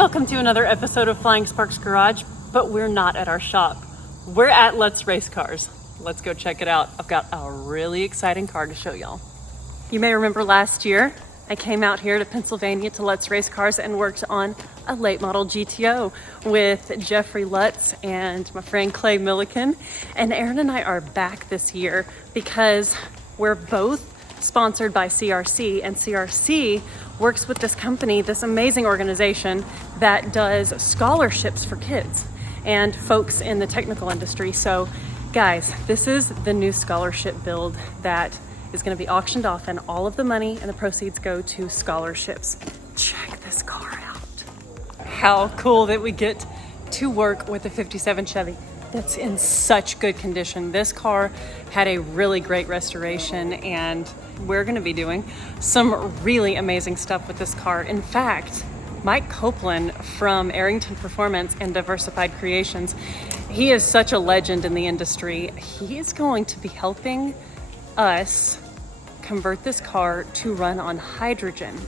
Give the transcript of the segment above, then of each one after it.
Welcome to another episode of Flying Sparks Garage, but we're not at our shop. We're at Lutz Race Cars. Let's go check it out. I've got a really exciting car to show y'all. You may remember last year, I came out here to Pennsylvania to Lutz Race Cars and worked on a late model GTO with Jeffrey Lutz and my friend Clay Milliken. And Aaron and I are back this year because we're both sponsored by CRC, and CRC works with this company, this amazing organization that does scholarships for kids and folks in the technical industry. So guys, this is the new scholarship build that is going to be auctioned off, and all of the money and the proceeds go to scholarships. Check this car out. How cool that we get to work with a 57 Chevy that's in such good condition. This car had a really great restoration, and we're going to be doing some really amazing stuff with this car. In fact, Mike Copeland from Arrington Performance and Diversified Creations, he is such a legend in the industry. He is going to be helping us convert this car to run on hydrogen.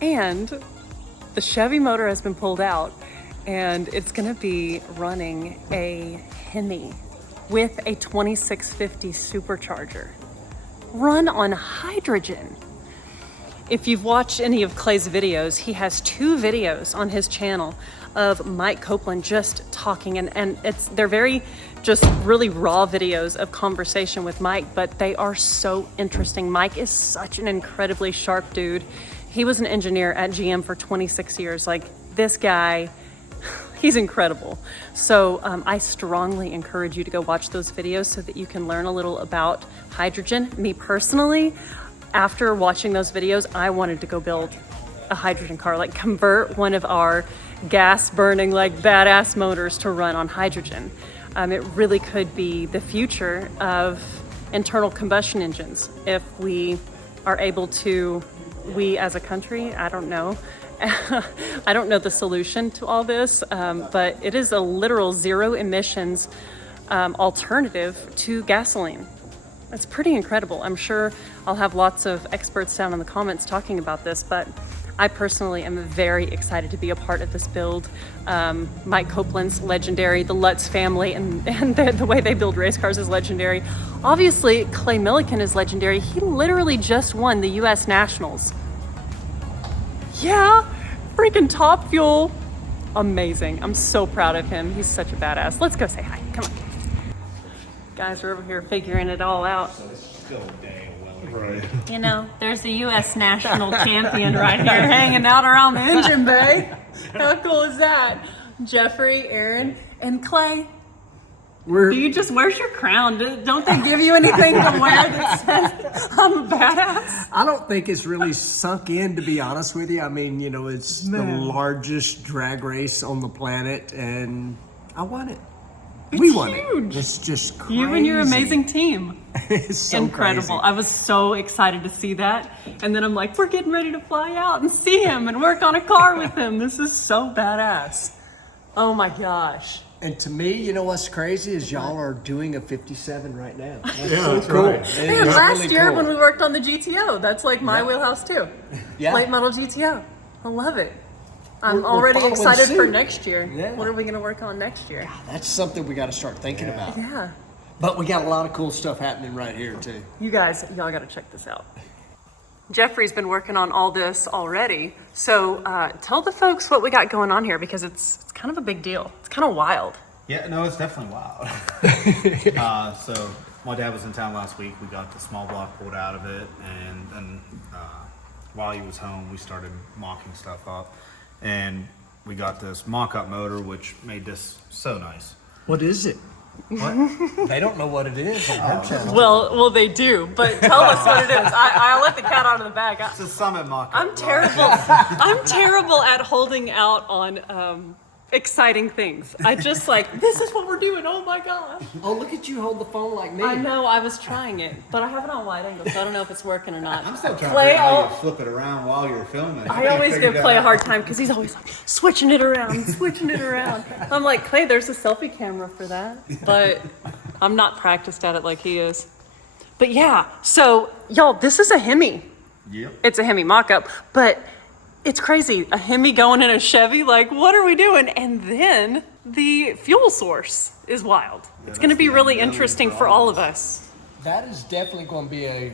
And the Chevy motor has been pulled out, and it's going to be running a Hemi with a 2650 supercharger. Run on hydrogen. If you've watched any of Clay's videos, he has 2 videos on his channel of Mike Copeland just talking, and they're very just really raw videos of conversation with Mike, but they are so interesting. Mike is such an incredibly sharp dude. He was an engineer at GM for 26 years. Like, this guy, he's incredible. So I strongly encourage you to go watch those videos so that you can learn a little about hydrogen. Me personally, after watching those videos, I wanted to go build a hydrogen car, like convert one of our gas burning, like badass motors to run on hydrogen. It really could be the future of internal combustion engines if we are able to, we as a country, I don't know. I don't know the solution to all this, but it is a literal zero emissions alternative to gasoline. It's pretty incredible. I'm sure I'll have lots of experts down in the comments talking about this, but I personally am very excited to be a part of this build. Mike Copeland's legendary, the Lutz family, and the way they build race cars is legendary. Obviously, Clay Milliken is legendary. He literally just won the US Nationals. Yeah, freaking Top Fuel. Amazing. I'm so proud of him. He's such a badass. Let's go say hi. Come on. Guys are over here figuring it all out. So it's still a day away. Right. You know, there's the U.S. national champion right here hanging out around the engine bay. How cool is that? Jeffrey, Aaron, and Clay. Where's your crown? Don't they give you anything to wear that says I'm a badass? I don't think it's really sunk in, to be honest with you. I mean, you know, it's the largest drag race on the planet, and I won it. We won it. It's just crazy. You and your amazing team. It's so incredible. crazy. I was so excited to see that. And then I'm like, we're getting ready to fly out and see him and work on a car with him. This is so badass. Oh my gosh. And to me, you know what's crazy is y'all are doing a 57 right now. That's that's right. Hey, last year when we worked on the GTO, that's like my wheelhouse too. Yeah. Late model GTO. I love it. I'm We're already following excited for suit. next year. Yeah. What are we going to work on next year? That's something we got to start thinking about. Yeah. But we got a lot of cool stuff happening right here, too. You guys, y'all got to check this out. Jeffrey's been working on all this already. So tell the folks what we got going on here, because it's kind of a big deal. It's kind of wild. Yeah, no, it's definitely wild. So my dad was in town last week. We got the small block pulled out of it, and then while he was home, we started mocking stuff up. And we got this mock-up motor, which made this so nice. What is it? What? They don't know what it is on their channel. Well, they do, but tell us what it is. I'll let the cat out of the bag. It's a Summit mock-up. I'm terrible. I'm terrible at holding out on exciting things. I just like, this is what we're doing. Oh my gosh. Oh, look at you hold the phone like me. I know, I was trying it, but I have it on wide angle, so I don't know if it's working or not. I'm still trying Clay, to figure out how you flip it around while you're filming. I always give Clay a hard time because he's always like, switching it around. I'm like, Clay, there's a selfie camera for that. But I'm not practiced at it like he is. But yeah, so y'all, this is a Hemi. Yep. It's a Hemi mock-up, but It's crazy. A Hemi going in a Chevy, like, what are we doing? And then the fuel source is wild. It's going to be really interesting for all of us. That is definitely going to be a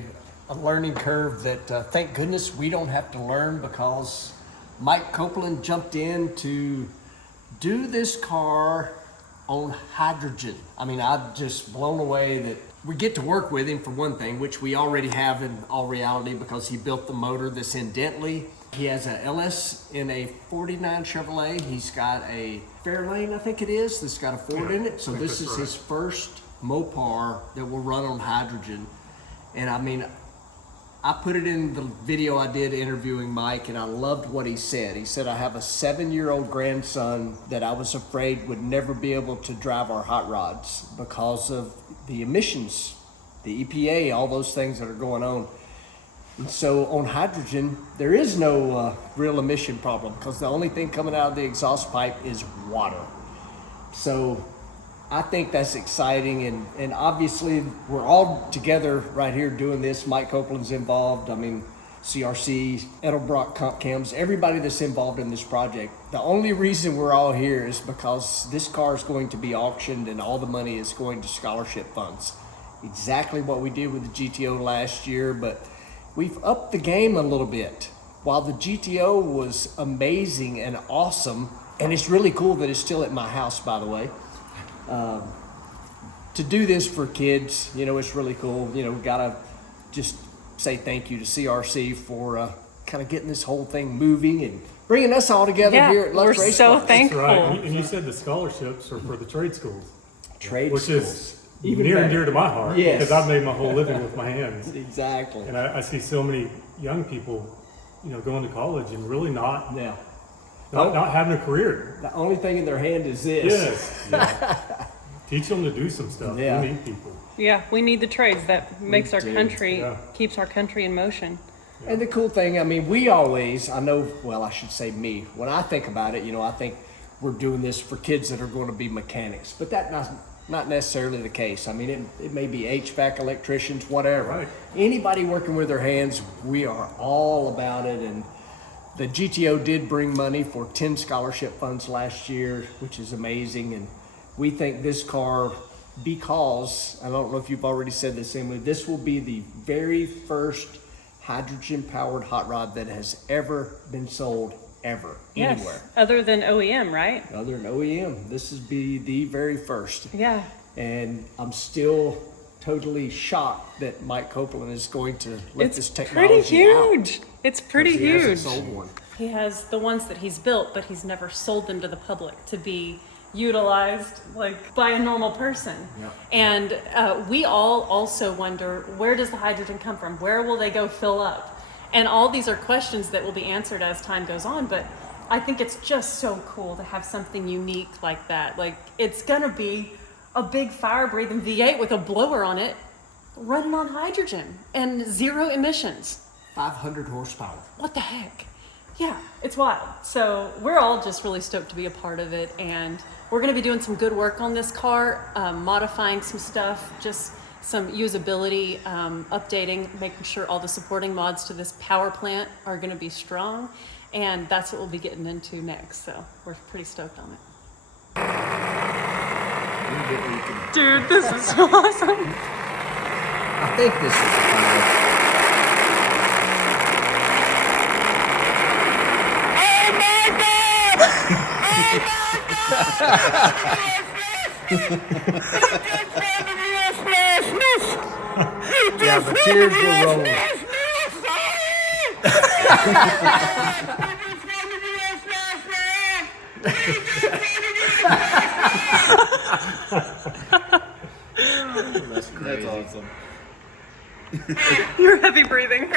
learning curve that, thank goodness, we don't have to learn, because Mike Copeland jumped in to do this car on hydrogen. I mean, I'm just blown away that we get to work with him, for one thing, which we already have in all reality, because he built the motor that's in Dentley. He has a LS in a 49 Chevrolet. He's got a Fairlane, I think it is, that's got a Ford in it. So this is his first Mopar that will run on hydrogen. And I mean, I put it in the video I did interviewing Mike, and I loved what he said. He said, I have a 7-year-old grandson that I was afraid would never be able to drive our hot rods because of the emissions, the EPA, all those things that are going on. And so on hydrogen, there is no real emission problem, because the only thing coming out of the exhaust pipe is water. So I think that's exciting, and obviously we're all together right here doing this. Mike Copeland's involved. I mean, CRC, Edelbrock, Comp Chems, everybody that's involved in this project. The only reason we're all here is because this car is going to be auctioned, and all the money is going to scholarship funds. Exactly what we did with the GTO last year, but we've upped the game a little bit. While the GTO was amazing and awesome, and it's really cool that it's still at my house, by the way. To do this for kids, you know, it's really cool. You know, we gotta just say thank you to CRC for kind of getting this whole thing moving and bringing us all together here at Lutz we're Race so Cars. thankful. That's right. And you said the scholarships are for the trade schools, Trade which schools. is Even near and better. dear to my heart. Yes. Because I've made my whole living with my hands. Exactly. And I see so many young people, you know, going to college and really not Yeah. not having a career. The only thing in their hand is this. Yes. Yeah. Teach them to do some stuff. Yeah. We need people. Yeah, we need the trades. That makes our do. country, Yeah. keeps our country in motion. And the cool thing, I mean, we always, I know, well, I should say me, when I think about it, you know, I think we're doing this for kids that are going to be mechanics, but that's not necessarily the case. I mean, it may be HVAC electricians, whatever. Right. Anybody working with their hands, we are all about it. And the GTO did bring money for 10 scholarship funds last year, which is amazing. And we think this car, because, I don't know if you've already said this, Emily, this will be the very first hydrogen-powered hot rod that has ever been sold ever, anywhere. Yes, other than OEM, right? Other than OEM, this is be the very first. Yeah. And I'm still totally shocked that Mike Copeland is going to let this It's technology pretty huge. It's pretty 'cause he hasn't huge. sold one. He has the ones that he's built, but he's never sold them to the public to be utilized like by a normal person. Yeah. And we all also wonder, where does the hydrogen come from? Where will they go fill up? And all these are questions that will be answered as time goes on, but I think it's just so cool to have something unique like that. Like, it's gonna be a big fire-breathing V8 with a blower on it running on hydrogen and zero emissions. 500 horsepower. What the heck? Yeah, it's wild. So we're all just really stoked to be a part of it, and we're going to be doing some good work on this car, modifying some stuff, just some usability, updating, making sure all the supporting mods to this power plant are going to be strong, and that's what we'll be getting into next. So we're pretty stoked on it. Dude, this is so awesome. I think this is the final. Yeah, the tears were rolling. That's crazy. That's awesome. You're heavy breathing.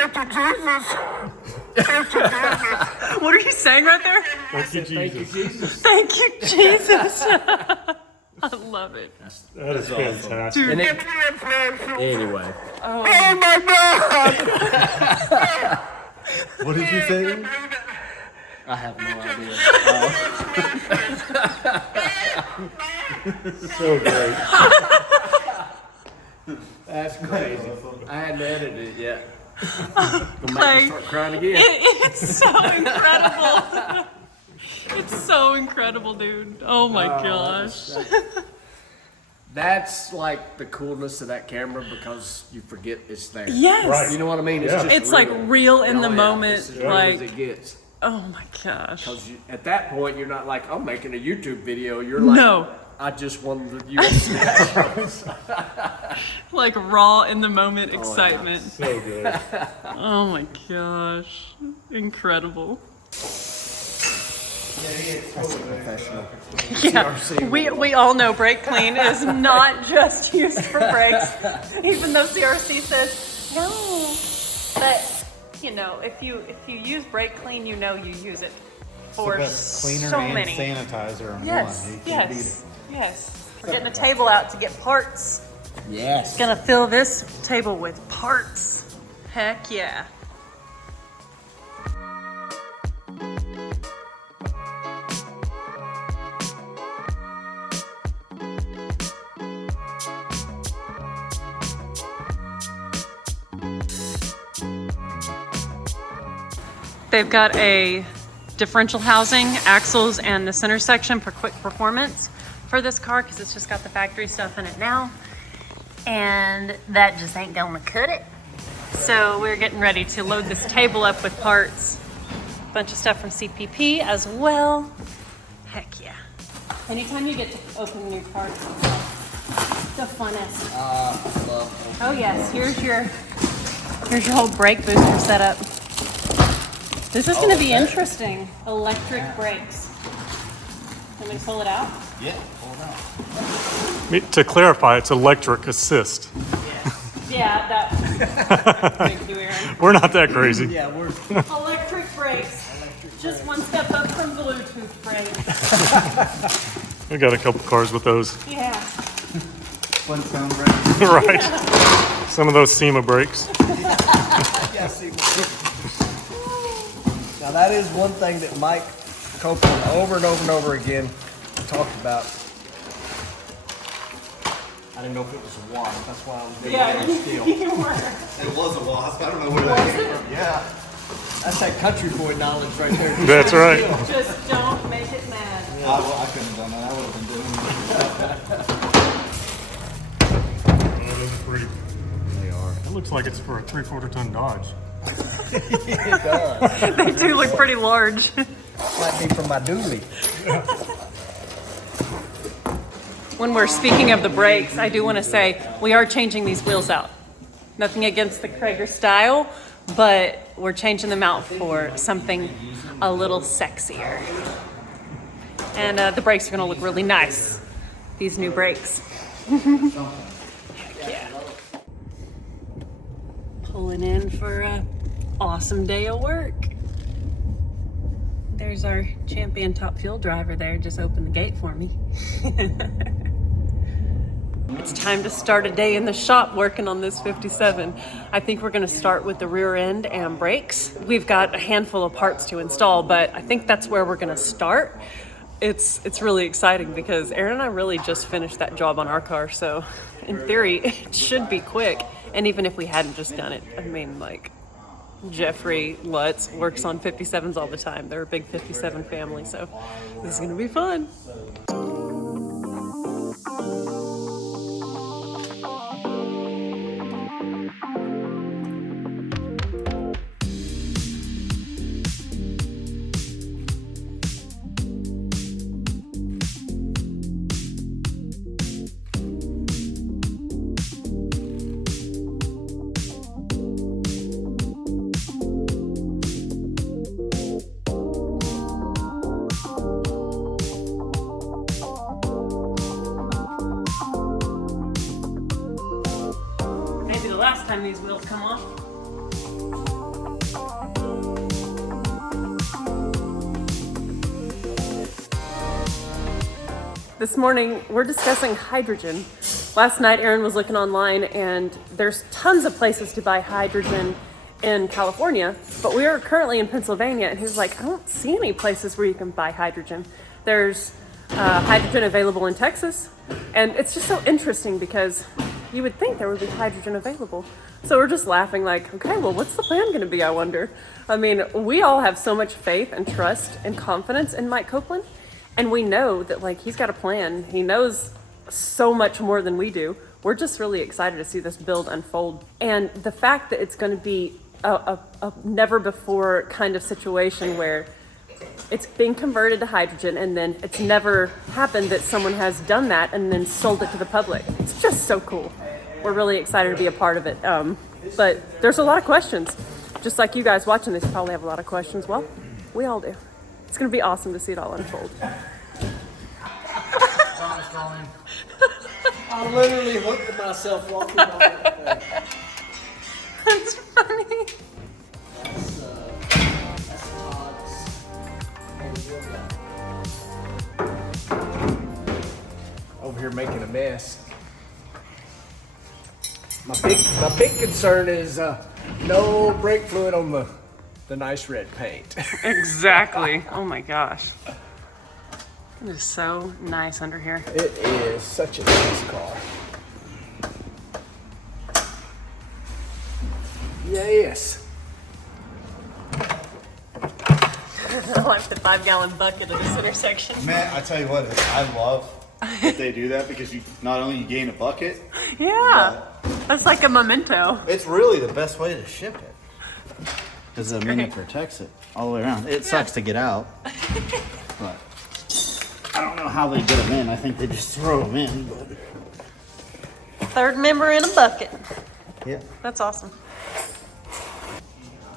What are you saying right there? Thank you, Jesus. Thank you, Jesus. I love it. That is fantastic. Dude, And anyway. oh my God! What did you say? I have no idea. So great. That's crazy. I hadn't edited it yet. Gonna make me start crying again. It's so incredible. It's so incredible, dude. Oh my gosh. That's like the coolness of that camera because you forget it's there. Yes. Right. You know what I mean? Yeah. Just It's like real in the moment, It's as real like- as it gets. Oh my gosh. Because at that point, you're not like, I'm making a YouTube video. You're like, No. I just won the US. Like raw in the moment excitement. So good. Oh my gosh. Incredible. Professional. Yeah, CRC. we all know brake clean is not just used for brakes, even though CRC says no. But you know, if you use brake clean, you know you use it for Cleaner so and many. sanitizer in Yes, one. You can't beat yes, it. yes. We're getting a table out to get parts. Yes. Gonna fill this table with parts. Heck yeah. They've got a differential housing, axles, and the center section for quick performance for this car because it's just got the factory stuff in it now. And that just ain't gonna cut it. So we're getting ready to load this table up with parts. Bunch of stuff from CPP as well. Heck yeah. Anytime you get to open new parts, it's the funnest. Oh yes, here's your whole brake booster setup. This is gonna be interesting. Electric brakes. Can we pull it out? Yeah, pull it out. To clarify, it's electric assist. Yeah, that. Thank you, Aaron. We're not that crazy. Yeah, we're Electric brakes. Just one step up from Bluetooth brakes. We got a couple cars with those. Yeah. Flintstone brake. Right. Some of those SEMA brakes. yeah, see. Now that is one thing that Mike Copeland over and over and over again talked about. I didn't know if it was a wasp. That's why I was digging Yeah, in still. you were. It was a wasp. I don't know where that came from. Yeah. That's that country boy knowledge right there. That's right. Just don't make it mad. I couldn't have done that. I would have been doing it. Oh, those are pretty. They are. It looks like it's for a 3/4 ton Dodge. It does. They do look pretty large. Might be from my dually. When we're speaking of the brakes, I do want to say we are changing these wheels out. Nothing against the Krager style, but we're changing them out for something a little sexier. And the brakes are going to look really nice. These new brakes. Yeah. Pulling in for an awesome day of work. There's our champion top fuel driver there, just opened the gate for me. It's time to start a day in the shop working on this 57. I think we're gonna start with the rear end and brakes. We've got a handful of parts to install, but I think that's where we're gonna start. It's really exciting because Aaron and I really just finished that job on our car, so in theory, it should be quick. And even if we hadn't just done it, I mean, like, Jeffrey Lutz works on 57s all the time. They're a big 57 family, so this is gonna be fun. Maybe the last time these wheels come off. This morning, we're discussing hydrogen. Last night, Aaron was looking online, and there's tons of places to buy hydrogen in California, but we are currently in Pennsylvania, and he's like, I don't see any places where you can buy hydrogen. There's hydrogen available in Texas. And it's just so interesting because you would think there would be hydrogen available. So we're just laughing like, okay, well, what's the plan gonna be, I wonder? I mean, we all have so much faith and trust and confidence in Mike Copeland. And we know that like he's got a plan. He knows so much more than we do. We're just really excited to see this build unfold. And the fact that it's gonna be a never before kind of situation where it's being converted to hydrogen and then it's never happened that someone has done that and then sold it to the public. It's just so cool. We're really excited to be a part of it. But there's a lot of questions. Just like you guys watching this, you probably have a lot of questions. Well, we all do. It's gonna be awesome to see it all unfold. I literally looked at myself walking by that thing. That's funny. That's Todd's. Over here making a mess. My big concern is no brake fluid on the nice red paint. Exactly. Oh my gosh. It is so nice under here. It is such a nice car. Yes. I like the 5-gallon bucket at this intersection. Man, I tell you what, I love that they do that because you not only you gain a bucket. Yeah. That's like a memento. It's really the best way to ship it. Because the mini protects it all the way around. It sucks to get out, but I don't know how they get them in. I think they just throw them in. But Third member in a bucket. yeah. That's awesome.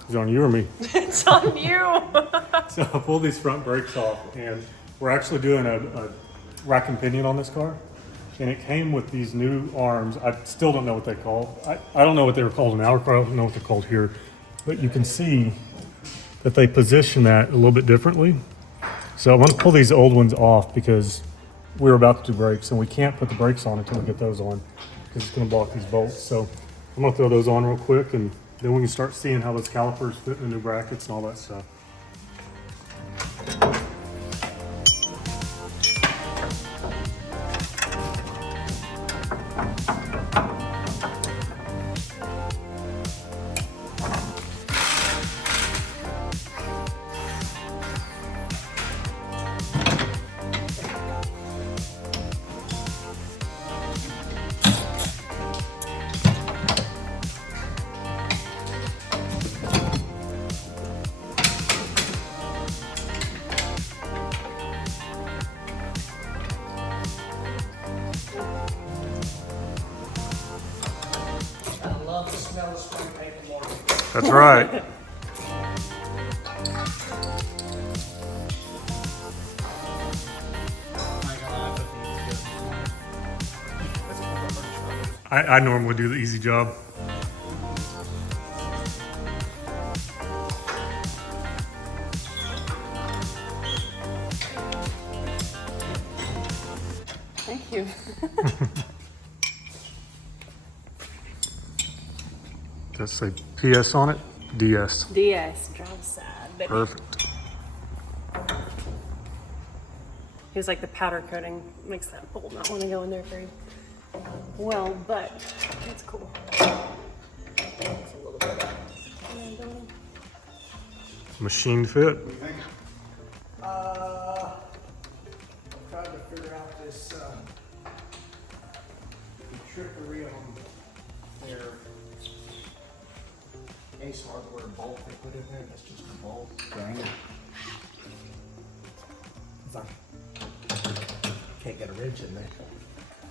Is it on you or me? It's on you. So I pulled these front brakes off, and we're actually doing a rack and pinion on this car. And it came with these new arms. I still don't know what they call. I don't know what they were called in our car. I don't know what they're called here. But you can see that they position that a little bit differently. So I want to pull these old ones off because we're about to do brakes, and we can't put the brakes on until we get those on because it's going to block these bolts. So I'm going to throw those on real quick, and then we can start seeing how those calipers fit in the new brackets and all that stuff. I love the smell of spray paint in the morning. That's right. I normally do the easy job. Thank you. Does it say PS on it? DS. DS, drive side, baby. Perfect. He was like the powder coating makes that bolt not want to go in there very well, but it's cool. It's a little bit. Machine fit. Trying to figure out this trickery on their Ace Hardware bolt they put in there. That's just a bolt. Dang it. It's like can't get a wrench in there.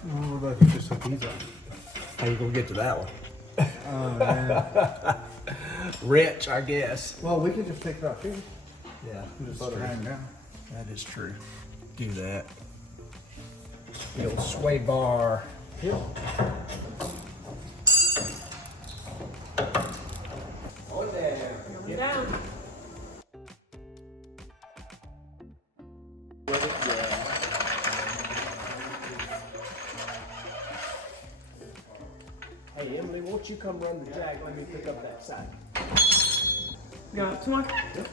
Oh, what about if you just hook these up? How you gonna get to that one? Oh, man. Wrench, I guess. Well, we could just take it off here. Yeah, Just let it hang down. that is true. Do that. The old sway bar. On there. Down. Hey Emily, won't you come run the drag? Let me pick up that side. You got two more? Just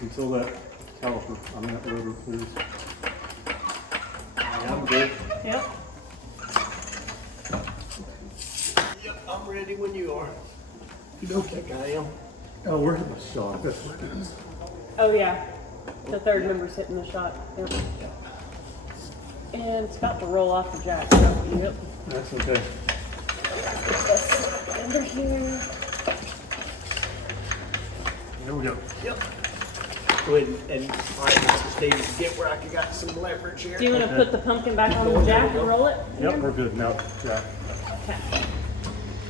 until that caliper, I mean that rotor, please. good. Yep. Yep, I'm ready when you are. You don't think I am? Oh, we're hitting the shot. That's what it is. Oh yeah, the third number's hitting the shot. Yep. And it's about to roll off the jack. Yep. That's okay. Under here. Here we go. Yep. Go ahead and find Mr. Stevie to get where I can got some leverage here. Do you want to put the pumpkin back on the jack and roll it? Yep, we're good now. Yeah. Okay.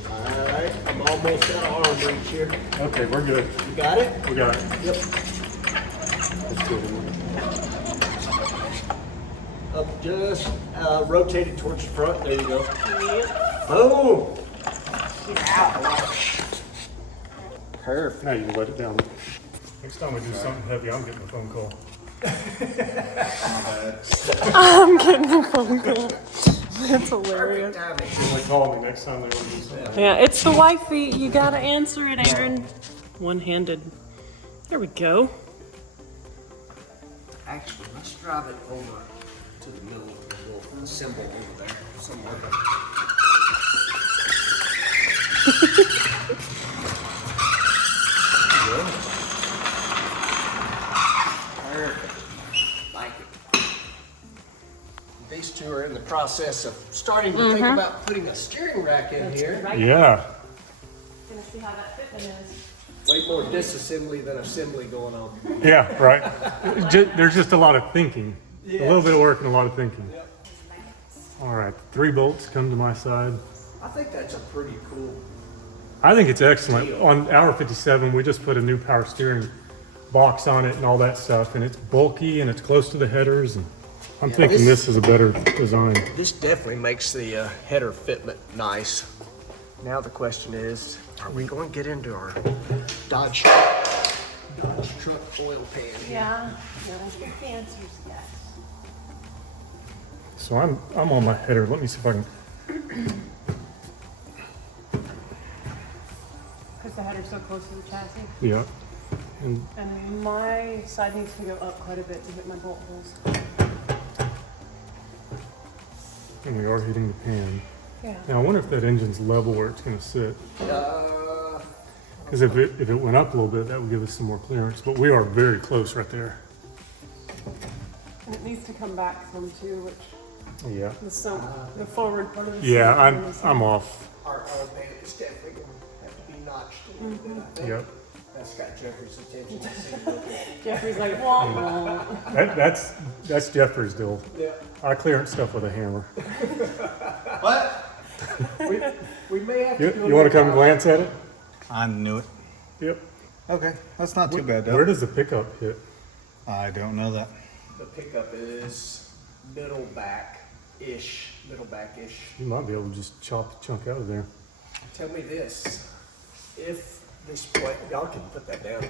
Alright, I'm almost out of arm reach here. Okay, we're good. You got it? We got it. Yep. Let's do it. Up just rotated towards the front. There you go. Yep. Boom! Perfect. Now you can let it down. Next time we do something heavy, I'm getting a phone call. I'm getting a phone call. That's hilarious. You only call me next time they want to do something. Yeah, it's the wifey. You gotta answer it, Aaron. One-handed. There we go. Actually, let's drive it over to the middle of the little symbol over there somewhere. Perfect. Like it. These two are in the process of starting to think about putting a steering rack in here. Right. Yeah. Gonna see how that fitment is. Way more disassembly than assembly going on. Yeah, right. There's just a lot of thinking. A little bit of work and a lot of thinking. Yep. All right, 3 bolts come to my side. I think that's a pretty cool. I think it's excellent. On our 57, we just put a new power steering box on it and all that stuff, and it's bulky and it's close to the headers. And I'm thinking this is a better design. This definitely makes the header fitment nice. Now the question is, are we going to get into our Dodge truck oil pan here? Yeah, don't get fanciers yet. So I'm on my header. Let me see if I can. Because the header's so close to the chassis. Yeah. And And my side needs to go up quite a bit to hit my bolt holes. we are hitting the pan. Yeah. Now I wonder if that engine's level where it's going to sit. Because if it went up a little bit, that would give us some more clearance. But we are very close right there. And it needs to come back some too, which Yeah. the forward part of the Yeah, seat I'm off. Our oil pan is definitely going to have to be notched a little bit, I think. Yep. That's got Jeffrey's attention. Jeffrey's like, wah, wah. That's Jeffrey's deal. Yeah. I clearance stuff with a hammer. What? We may have to You, do you want to come glance at it? I knew it. Yep. Okay, that's not too bad Where though. does the pickup hit? I don't know that. The pickup is middle back-ish. You might be able to just chop a chunk out of there. Tell me this, if this point, y'all can put that down.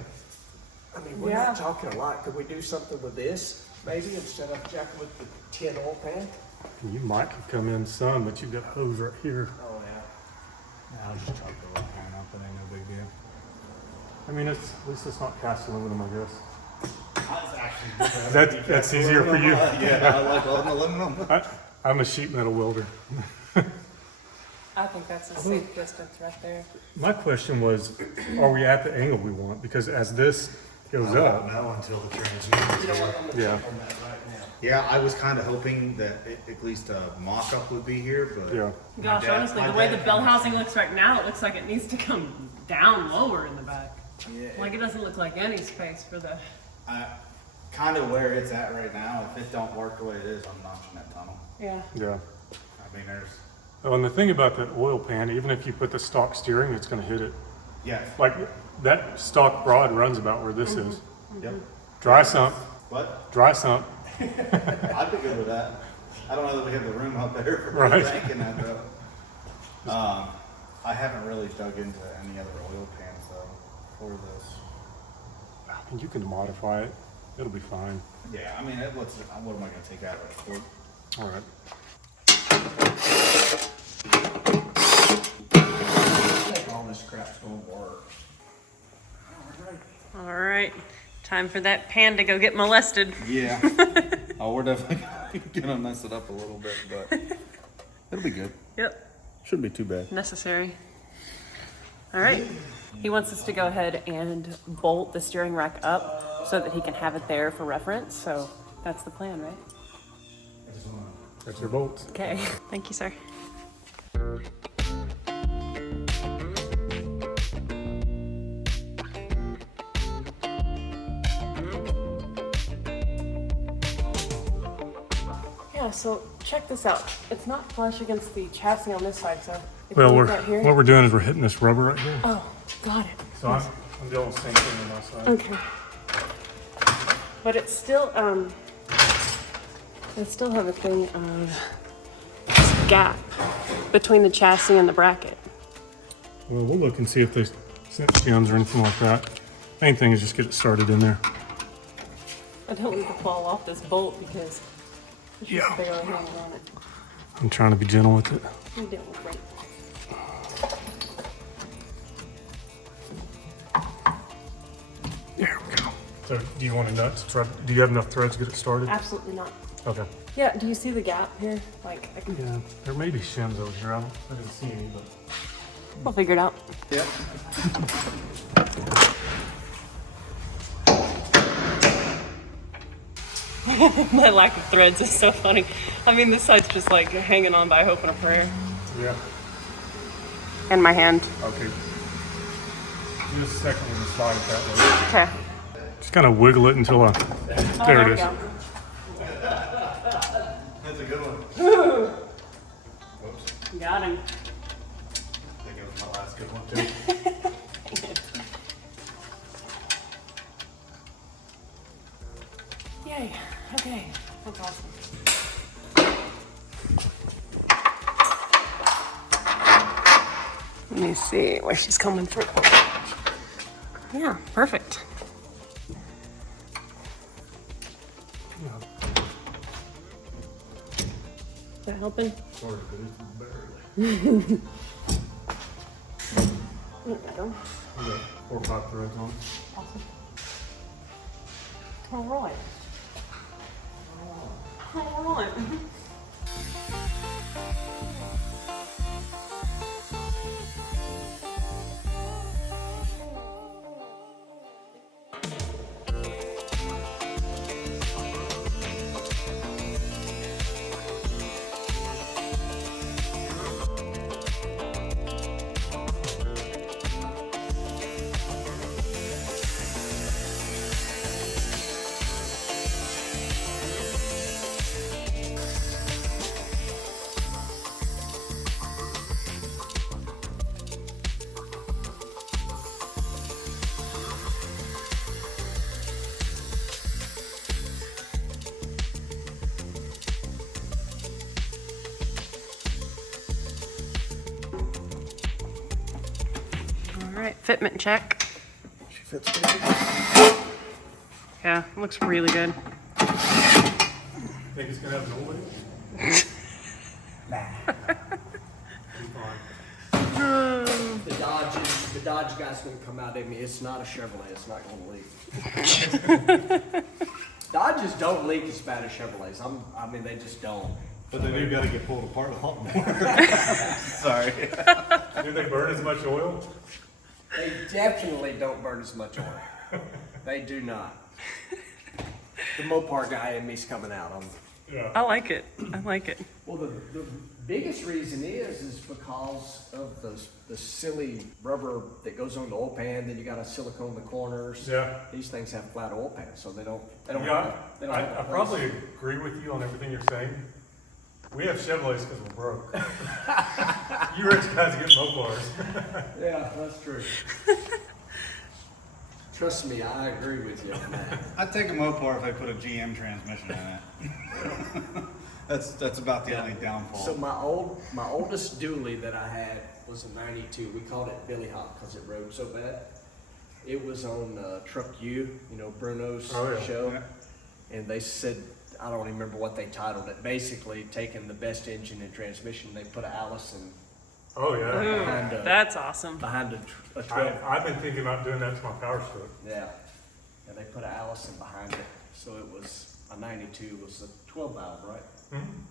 I mean, we're Yeah. not talking a lot. Could we do something with this, maybe, instead of jacking with the tin oil pan? You might could come in some, but you've got hose right here. Oh, yeah. Yeah, I'll just chop the oil pan up. It ain't no big deal. I mean, at least it's not cast aluminum, I guess. That's That's easier for you. Yeah, I like aluminum. I'm a sheet metal welder. I think that's a safe distance right there. My question was, are we at the angle we want? Because as this goes up, know until the transmission. yeah, Yeah, I was kind of hoping that at least a mock-up would be here, but yeah. Gosh, dad- honestly, my the way dad the bell kinda- housing looks right now, it looks like it needs to come down lower in the back. Yeah. Like it doesn't look like any space for the. kind of where it's at right now. If it don't work the way it is, I'm notching that tunnel. Yeah. Yeah. I mean, there's Oh, and the thing about that oil pan, even if you put the stock steering, it's going to hit it. yes. Like that stock rod runs about where this is. Yep. Dry sump, What? dry sump. I'd be good with that. I don't know that we have the room out there for Right. thinking that though. I haven't really dug into any other oil pans though for this. And you can modify it. It'll be fine. Yeah, I mean, what am I gonna take out of it? For? All right. I think all this crap's gonna work. All right. Time for that pan to go get molested. Yeah. Oh, we're definitely gonna mess it up a little bit, but it'll be good. Yep, Shouldn't be too bad. necessary. All right. He wants us to go ahead and bolt the steering rack up so that he can have it there for reference. So that's the plan, right? That's your bolts. Okay. Thank you, sir. Yeah, so check this out. It's not flush against the chassis on this side, so if Well, you look right here. what we're doing is we're hitting this rubber right here. Oh, got it. So I'm doing the same thing on my side. Okay. But it's still I still have a thing of this gap between the chassis and the bracket. Well, we'll look and see if there's stems or anything like that. Main thing is just get it started in there. I don't want it to fall off this bolt because it's Yeah. just barely hanging on it. I'm trying to be gentle with it. You're doing great. There we go. So do you want a nut to try, do you have enough threads to get it started? Absolutely not. Okay. Yeah, do you see the gap here? Like, I can, Yeah, there may be shims over here. I didn't see any, but. we'll figure it out. Yep. My lack of threads is so funny. I mean, this side's just like hanging on by hope and a prayer. Yeah. And my hand. Okay. Just a second and slide it that way. Okay. Just kind of wiggle it until there it we is. go. That's a good one. Whoops. Got him. I think it was my last good one too. Yay. Okay. That's awesome. Let me see where she's coming through. Yeah, perfect. Is that helping? Sorry, but it's barely. There we go. We got 4 or 5 threads on it. Awesome. All right. All right. All right, fitment check. She fits pretty good. Yeah, looks really good. Think it's gonna have no weight? The Dodge guy's gonna come out at me. It's not a Chevrolet. It's not gonna leak. Dodges don't leak as bad as Chevrolets. I mean, they just don't. But they do gotta get pulled apart a lot more. Sorry. Do they burn as much oil? They definitely don't burn as much oil. They do not. The Mopar guy in me's coming out. Yeah. I like it. I like it. Well, the biggest reason is because of the silly rubber that goes on the oil pan. Then you got to silicone the corners. Yeah. These things have flat oil pans, so they don't. Yeah, They don't I have a place. probably agree with you on everything you're saying. We have Chevrolets because we're broke. You rich guys get Mopars. Yeah, that's true. Trust me, I agree with you on that. I'd take a Mopar if I put a GM transmission in it. That's about the only downfall. So my oldest dually that I had was a '92. We called it Billy Hop because it rode so bad. It was on Truck U, Bruno's show, Yeah. and they said, I don't even remember what they titled it. Basically, taking the best engine and transmission, they put an Allison Oh yeah. behind a That's awesome. 12. I've been thinking about doing that to my power stroke. Yeah, and they put an Allison behind it, so it was a 92 was a 12 valve, right?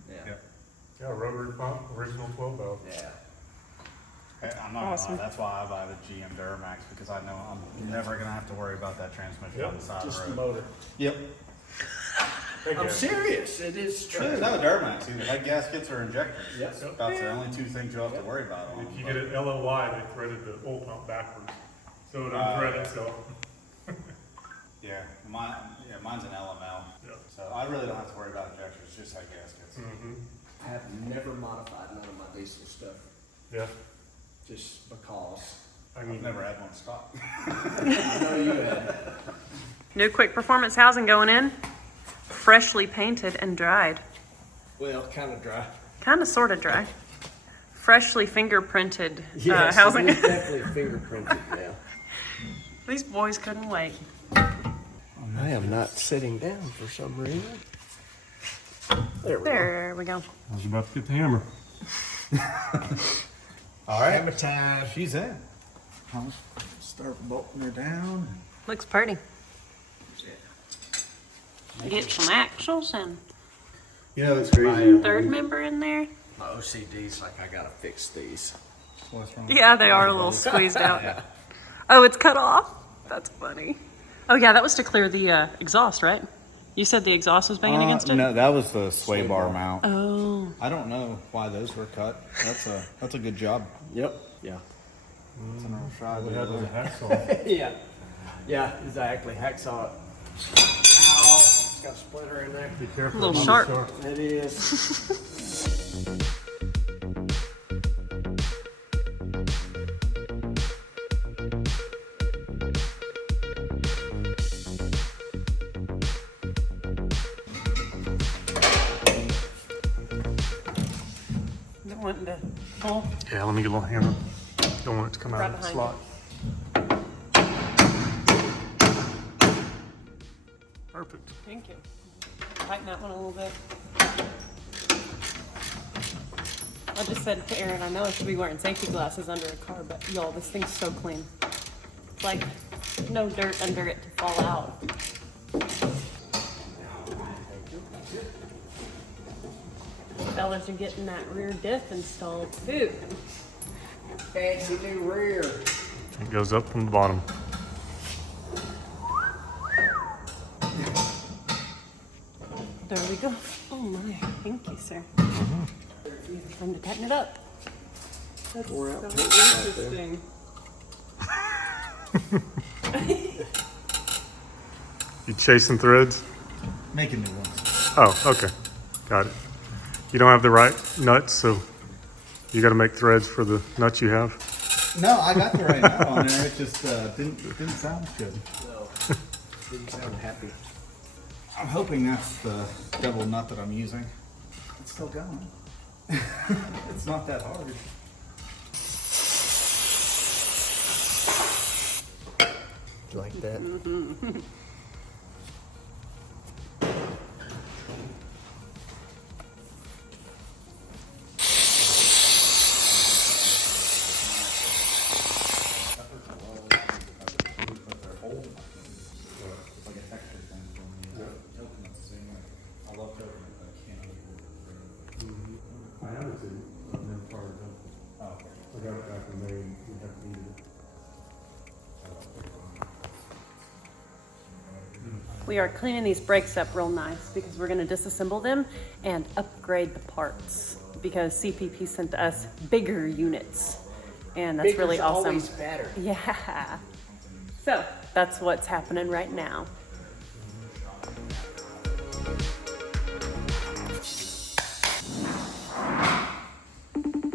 Yeah. Yep. Yeah, rotary pump, original 12 valve. Yeah. I'm not Awesome. gonna lie, that's why I buy the GM Duramax, because I know I'm never gonna have to worry about that transmission on the side Just of the the road. motor. Yep. I'm serious. It is true. It's not a Duramax either. Head gaskets or injectors. Yep. That's about the only two things you'll have to worry about on If you them. get an LOY, they threaded the oil pump backwards, so it unthread itself. Yeah, mine's an LML. Yep. So I really don't have to worry about injectors, just head gaskets. I have never modified none of my diesel stuff, Yeah, just because. I I've mean, never had one stop. I know you have. New quick performance housing going in. Freshly painted and dried. Well, kind of dry. Kind of sort of dry. Freshly fingerprinted Yes, housing. it is definitely fingerprinted now. These boys couldn't wait. I am not sitting down for some reason. There we go. There we go. I was about to get the hammer. All right, Hammer time. she's in. I'll start bolting her down. Looks pretty. Get some axles and You know, it's crazy. third member in there. My OCD's like, I gotta fix these. What's wrong? Yeah, they are a little squeezed out. Oh, it's cut off? That's funny. Oh yeah, that was to clear the exhaust, right? You said the exhaust was banging against it? No, that was the sway bar mount. Oh. I don't know why those were cut. That's a good job. Yep. Yeah. That's an old shot. All we had was a hacksaw. Yeah. Yeah, exactly. Hacksaw it. Ow. It's got a splinter in there. Be careful. A little it might be sharp. It is. Don't want to pull. Yeah, let me get a little hammer. Don't want it to come out Right of the behind slot. Perfect. Thank you. Tighten that one a little bit. I just said to Aaron, I know I should be wearing safety glasses under a car, but y'all, this thing's so clean. It's like no dirt under it to fall out. Fellas are getting that rear diff installed too. Fancy new rear. It goes up from the bottom. There we go. Oh my, thank you, sir. Time to tighten it up. That's Wore out so tape interesting. You chasing threads? Making new ones. Oh, okay. Got it. You don't have the right nuts, so you got to make threads for the nuts you have. No, I got the right nut on there. It just didn't sound good. No. Didn't sound happy. I'm hoping that's the double nut that I'm using. It's still going. It's not that hard. Like that. I have it too. I've never fired it up. Oh, okay. I got it back in May and we have to eat it. We are cleaning these brakes up real nice because we're going to disassemble them and upgrade the parts because CPP sent us bigger units and that's really Bigger's awesome. always better. Yeah. So that's what's happening right now.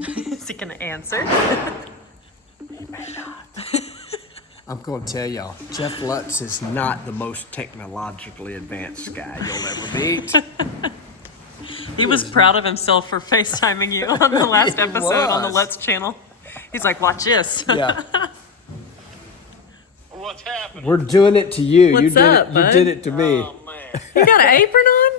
Is he going to answer? I'm going to tell y'all, Jeff Lutz is not the most technologically advanced guy you'll ever meet. He was proud of himself for FaceTiming you on the last He episode on the was. Lutz channel. He's like, watch this. Yeah, What's happening? we're doing it to you. What's you did up, it. bud? You did it to me. Oh man. You got an apron on?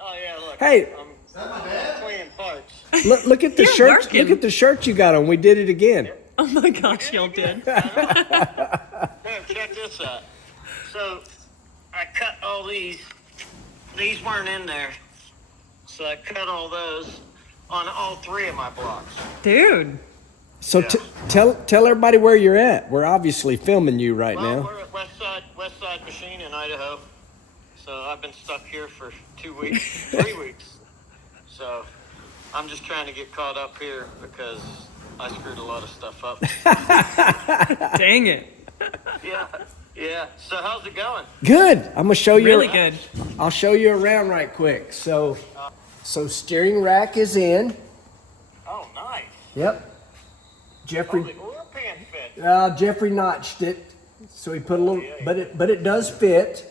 Oh yeah, look. Hey. I'm cleaning parts. Look at the You're shirt. working. Look at the shirt you got on. We did it again. Oh my gosh, y'all did. Here, check this out. So I cut all these these weren't in there. So I cut all those on all 3 of my blocks. Dude. So Yeah. tell everybody where you're at. We're obviously filming you right Well, now. we're at West Side Machine in Idaho. So I've been stuck here for 2 weeks, 3 weeks. So I'm just trying to get caught up here because I screwed a lot of stuff up. Dang it. Yeah. So how's it going? Good. I'm gonna show you. Really good. I'll show you around right quick. So steering rack is in. Oh, nice. Yep. Jeffrey. The oil pan fit. Jeffrey notched it, so he put a little, but it does fit.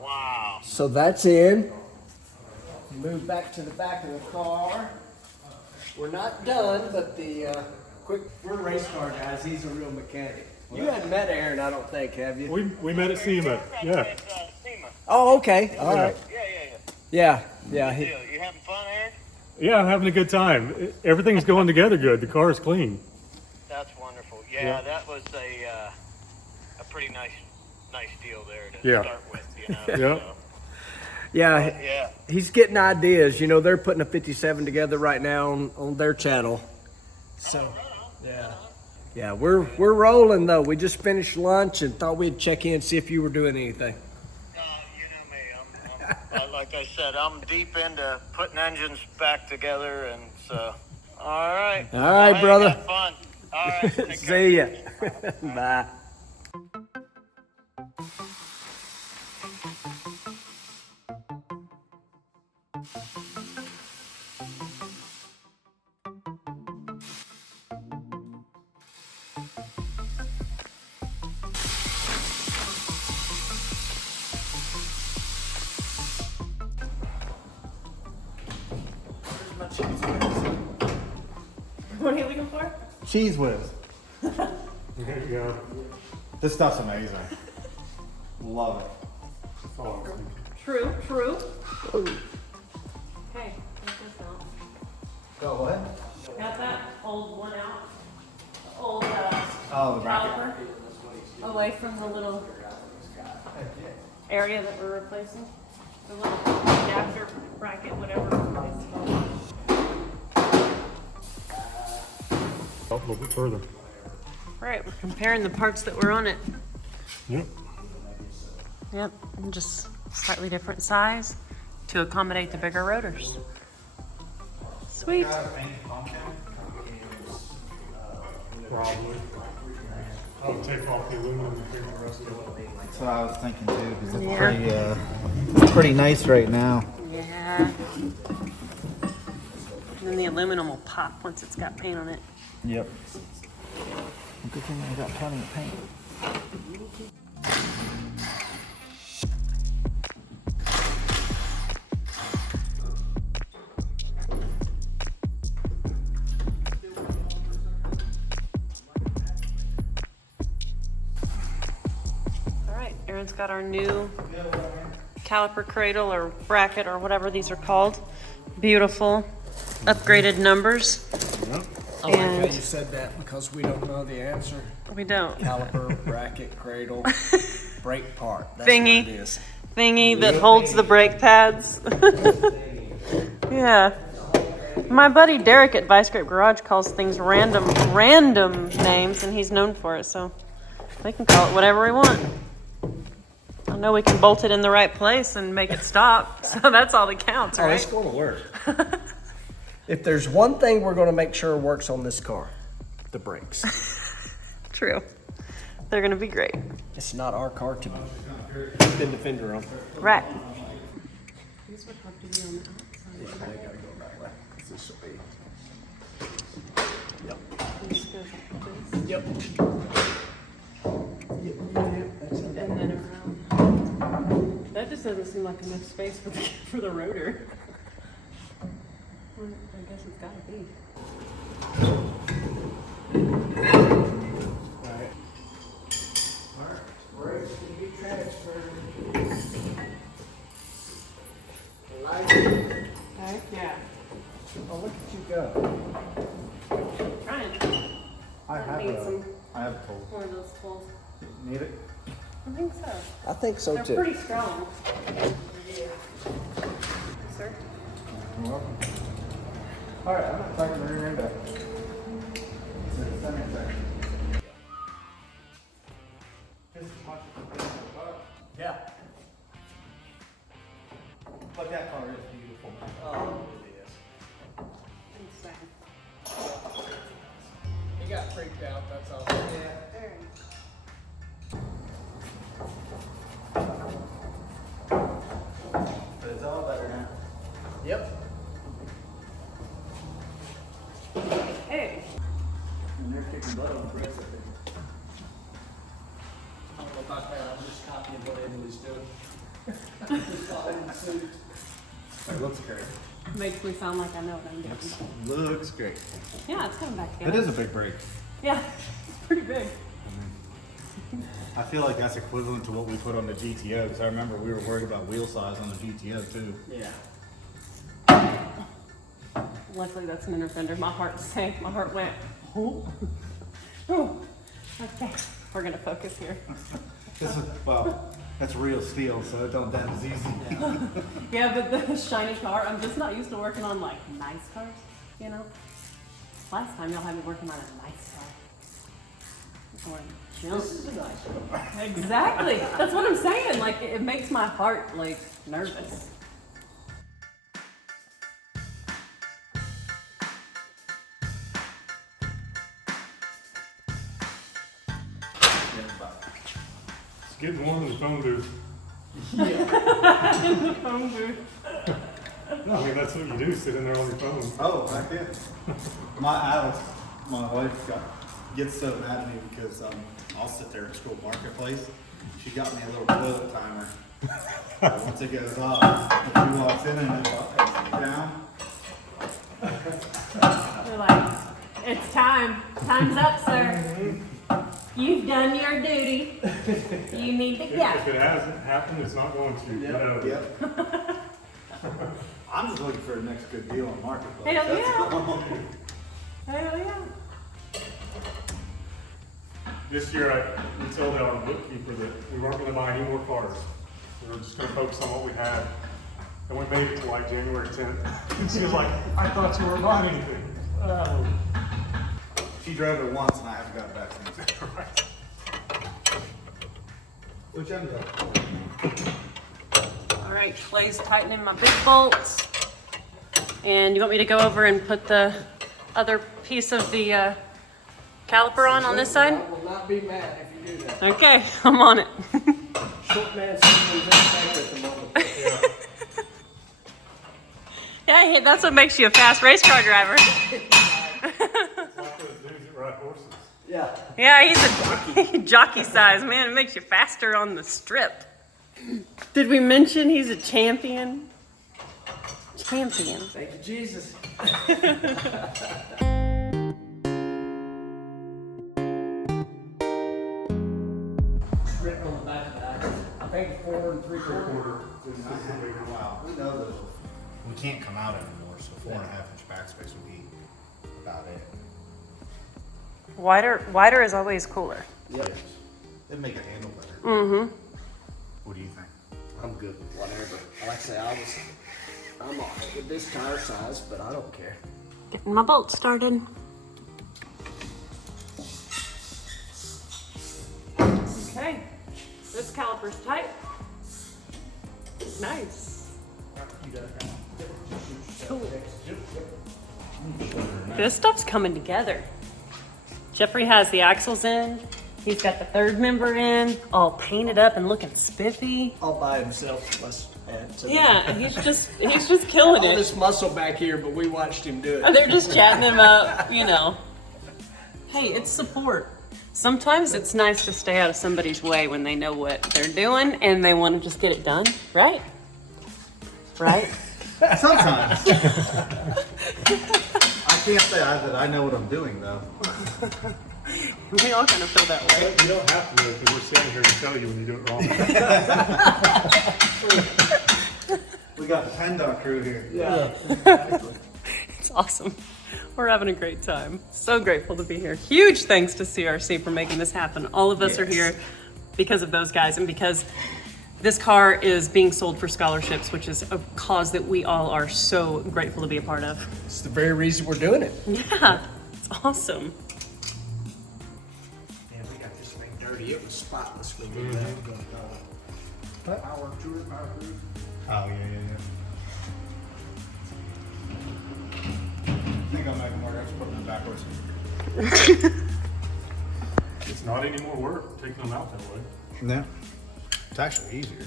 Wow. So that's in. Move back to the back of the car. We're not done, but we're race car guys. He's a real mechanic. You hadn't met Aaron, I don't think, have you? We met at SEMA. Yeah. Oh, okay. All right. Yeah. Yeah. You having fun, Aaron? Yeah, I'm having a good time. Everything's going together good. The car is clean. That's wonderful. Yeah, that was a pretty nice deal there to Yeah. start with, Yeah. So, Yeah. He's getting ideas. You know, they're putting a 57 together right now on their channel. So, yeah. Yeah, we're rolling though. We just finished lunch and thought we'd check in and see if you were doing anything. you know me. I'm like I said, I'm deep into putting engines back together, and so. All right. All right, Hey, brother. have fun. All right. Take care. See ya. Bye. What are you looking for? Cheese whiz. There you go. This stuff's amazing. Love it. That's all I'm thinking. True. Hey, check this out. Go what? Got that old one out? Old Oh, the bracket. caliper away from the little area that we're replacing. The little adapter bracket, whatever it's called. A little bit further. Right, we're comparing the parts that were on it. Yep. Yep, and just slightly different size to accommodate the bigger rotors. Sweet. Probably. I would take off the aluminum and figure the rest of it. That's what I was thinking too, because it's Yeah. pretty nice right now. Yeah. And then the aluminum will pop once it's got paint on it. Yep. Good thing I got plenty of paint. All right, Aaron's got our new caliper cradle or bracket or whatever these are called. Beautiful, upgraded numbers. Yep. I like how And- you said that because we don't know the answer. We don't. Caliper, bracket, cradle, brake part. That's Thingy. what it is. Thingy that holds the brake pads. Yeah. My buddy Derek at Vice Grip Garage calls things random names, and he's known for it, so we can call it whatever we want. I know we can bolt it in the right place and make it stop, so that's all that counts, Oh, it's right? going to work. If there's one thing we're going to make sure works on this car, the brakes. True. They're gonna be great. It's not our car to spin the fender on. Right. They gotta go that way. 'Cause this will be. Yep. Yep. That's it. And then around. That just doesn't seem like enough space for the rotor. Well, I guess it's gotta be. Brakes can be transferred. Heck yeah. Oh, look at you go. Trying. I Need some have a tool. more of those tools. Need it? I think so. I think so They're too. pretty strong. Sir? You're welcome. All right, I'm gonna take the rear end up. Yeah. But that car is beautiful. Oh, it is. He got freaked out, that's all. But it's all better now. Yep. Hey. And they're kicking butt on the rest of it. I don't know about that, I'm just copying what Emily's doing. Just following suit. It looks great. Makes me sound like I know what I'm doing. Looks great. Yeah, it's coming back It together. is a big break. Yeah, it's pretty big. I feel like that's equivalent to what we put on the GTO, because I remember we were worried about wheel size on the GTO too. Yeah. Luckily, that's an inner fender. My heart sank. My heart went, oh. Oh. Okay, we're gonna focus here. This is, well, that's real steel, so it don't bend as easy. Yeah, but the shiny car, I'm just not used to working on like nice cars, you know? Last time y'all had me working on a nice car. Or junk. This is a nice one. Exactly. That's what I'm saying. Like, it makes my heart like nervous. It's getting warm in the phone booth. In the phone booth. I mean, that's what you do, sit in there on your phone. Oh, back then. My wife gets so mad at me because I'll sit there and scroll Marketplace. She got me a little toilet timer. Once it goes off, if she walks in and it's down, They're like, it's time. Time's up, sir. You've done your duty. You need to If go. it hasn't happened, it's not going to. Get over it. yep. I'm just looking for the next good deal on Marketplace. Hell That's yeah. all. Hell yeah. This year, we told our bookkeeper that we weren't going to buy any more cars. We were just going to focus on what we had. And we made it to like January 10th. And she was like, I thought you weren't buying anything. Oh. She drove it once and I haven't got it back since. Right. Which end up? All right, Clay's tightening my big bolts. And you want me to go over and put the other piece of the caliper on this side? I will not be mad if you do that. Okay, I'm on it. Short man systems in favor at the moment. Yeah, hey, that's what makes you a fast race car driver. It's like those dudes that ride horses. Yeah. Yeah, he's a jockey size, man. It makes you faster on the strip. Did we mention he's a champion? Champion. Thank you, Jesus. Written on the back of that. I think 4 3/4. Wow. We know that we can't come out anymore, so 4.5-inch backspace would be about it. Wider is always cooler. Yep. It'd make it handle better. Mm-hmm. What do you think? I'm good with whatever. Like I say, I'm all right with this tire size, but I don't care. Getting my bolt started. Okay, this caliper's tight. Nice. Cool. This stuff's coming together. Jeffrey has the axles in. He's got the third member in, all painted up and looking spiffy. All by himself, must add to Yeah, he's just killing all it. this muscle back here, but we watched him do it. They're just chatting him up, you know. Hey, it's support. Sometimes it's nice to stay out of somebody's way when they know what they're doing and they want to just get it done, right? Right? Sometimes. I can't say that I know what I'm doing though. We all kind of feel that way. You don't have to know because we're standing here to tell you when you do it wrong. We got the PennDOT crew here. Yeah. It's awesome. We're having a great time. So grateful to be here. Huge thanks to CRC for making this happen. All of us are here because of those guys and because This car is being sold for scholarships, which is a cause that we all are so grateful to be a part of. It's the very reason we're doing it. Yeah, it's awesome. Yeah, we got this thing dirty. It was spotless when we did that. Power tour, power cruise. Oh, yeah. I think I'll make them work. I just put them backwards. It's not any more work taking them out that way. No. It's actually easier.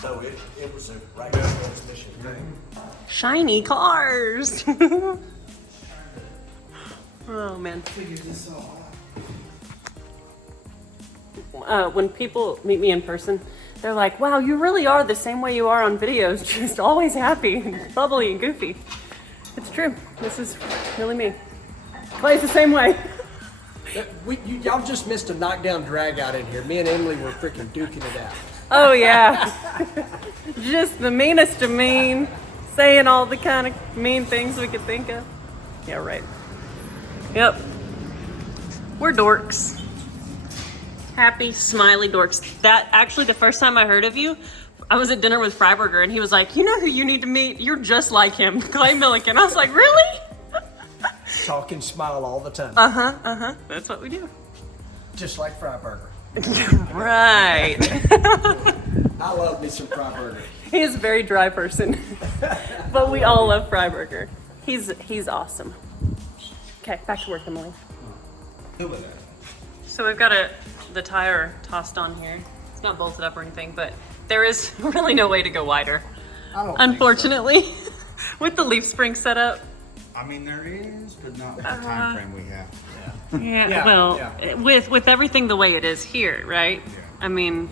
So it was a right transmission thing. Shiny cars. Oh man. When people meet me in person, they're like, wow, you really are the same way you are on videos, just always happy and bubbly and goofy. It's true. This is really me. Clay's the same way. Y'all just missed a knockdown drag out in here. Me and Emily were freaking duking it out. Oh yeah. Just the meanest of mean, saying all the kind of mean things we could think of. Yeah, right. Yep. We're dorks. Happy, smiley dorks. That actually, the first time I heard of you, I was at dinner with Freiberger and he was like, you know who you need to meet? You're just like him, Clay Milliken. I was like, really? Talk and smile all the time. That's what we do. Just like Freiberger. Right. I love me some Freiberger. He is a very dry person, but we all love Freiberger. He's awesome. Okay, back to work, Emily. So we've got the tire tossed on here. It's not bolted up or anything, but there is really no way to go wider. Unfortunately, with the leaf spring set up. I mean, there is, but not with the time frame we have. Yeah. With everything the way it is here, right? Yeah. I mean,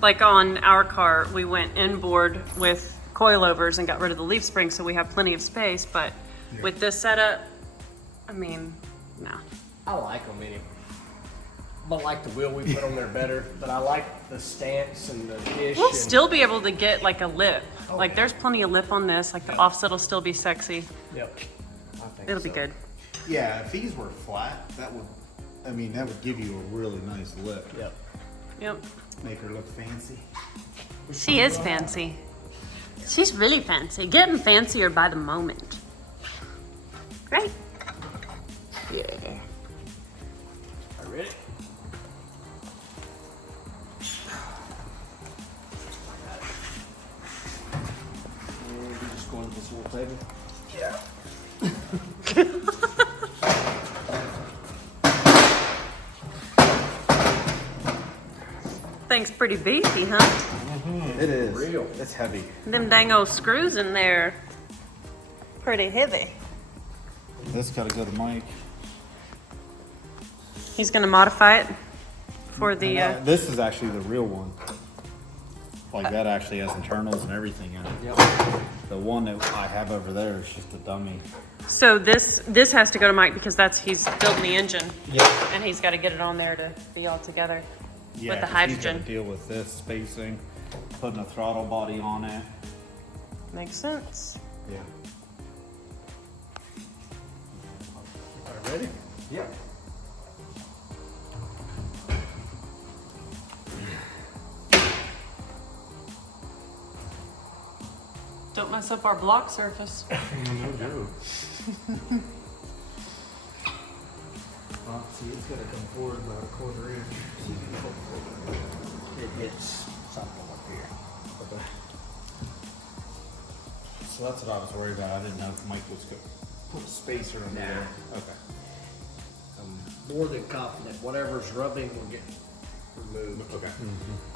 like on our car, we went inboard with coilovers and got rid of the leaf spring, so we have plenty of space. But with this setup, I mean, no. I like them anyway. I like the wheel we put on there better, but I like the stance and the dish. We'll still be able to get like a lip. Like there's plenty of lip on this. Like the offset will still be sexy. Yep. I think It'll be so. good. Yeah, if these were flat, that would give you a really nice lip. Yep. Yep. Make her look fancy. She is fancy. She's really fancy. Getting fancier by the moment. Great. Yeah. Are you ready? And we're just going to this little table. Yeah. Thing's pretty beefy, huh? It is. Real. It's heavy. Them dang old screws in there. Pretty heavy. This gotta go to Mike. He's gonna modify it for the. This is actually the real one. Like that actually has internals and everything in it. Yep. The one that I have over there is just a dummy. So this has to go to Mike because he's building the engine. Yeah. And he's got to get it on there to be all together Yeah, with the 'cause hydrogen. He's gotta deal with this spacing, putting a throttle body on it. Makes sense. Yeah. Are you ready? Yep. Don't mess up our block surface. No joke. Well, see, it's gonna come forward about a quarter inch. It hits something up here. Okay. So that's what I was worried about. I didn't know if Mike was gonna put a spacer under there. Okay. I'm more than confident whatever's rubbing will get removed. Okay.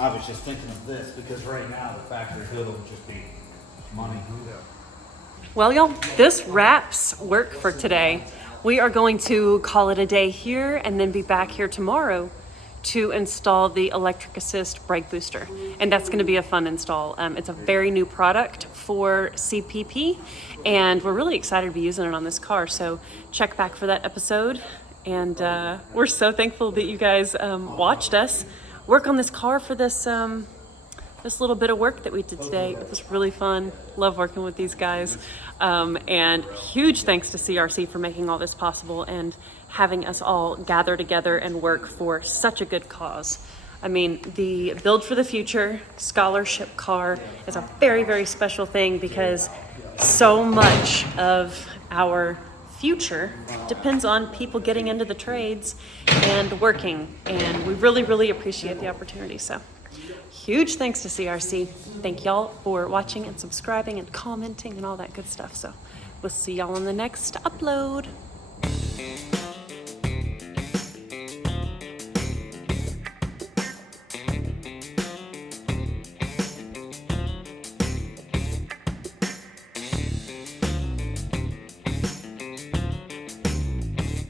I was just thinking of this because right now the factory hood will just be money. Well, y'all, this wraps work for today. We are going to call it a day here and then be back here tomorrow to install the electric assist brake booster. And that's going to be a fun install. It's a very new product for CPP and we're really excited to be using it on this car. So check back for that episode. And we're so thankful that you guys watched us work on this car for this little bit of work that we did today. It was really fun. Love working with these guys. And huge thanks to CRC for making all this possible and having us all gather together and work for such a good cause. I mean, the Build for the Future scholarship car is a very, very special thing because so much of our future depends on people getting into the trades and working, and we really, really appreciate the opportunity. So huge thanks to CRC. Thank y'all for watching and subscribing and commenting and all that good stuff. So we'll see y'all on the next upload.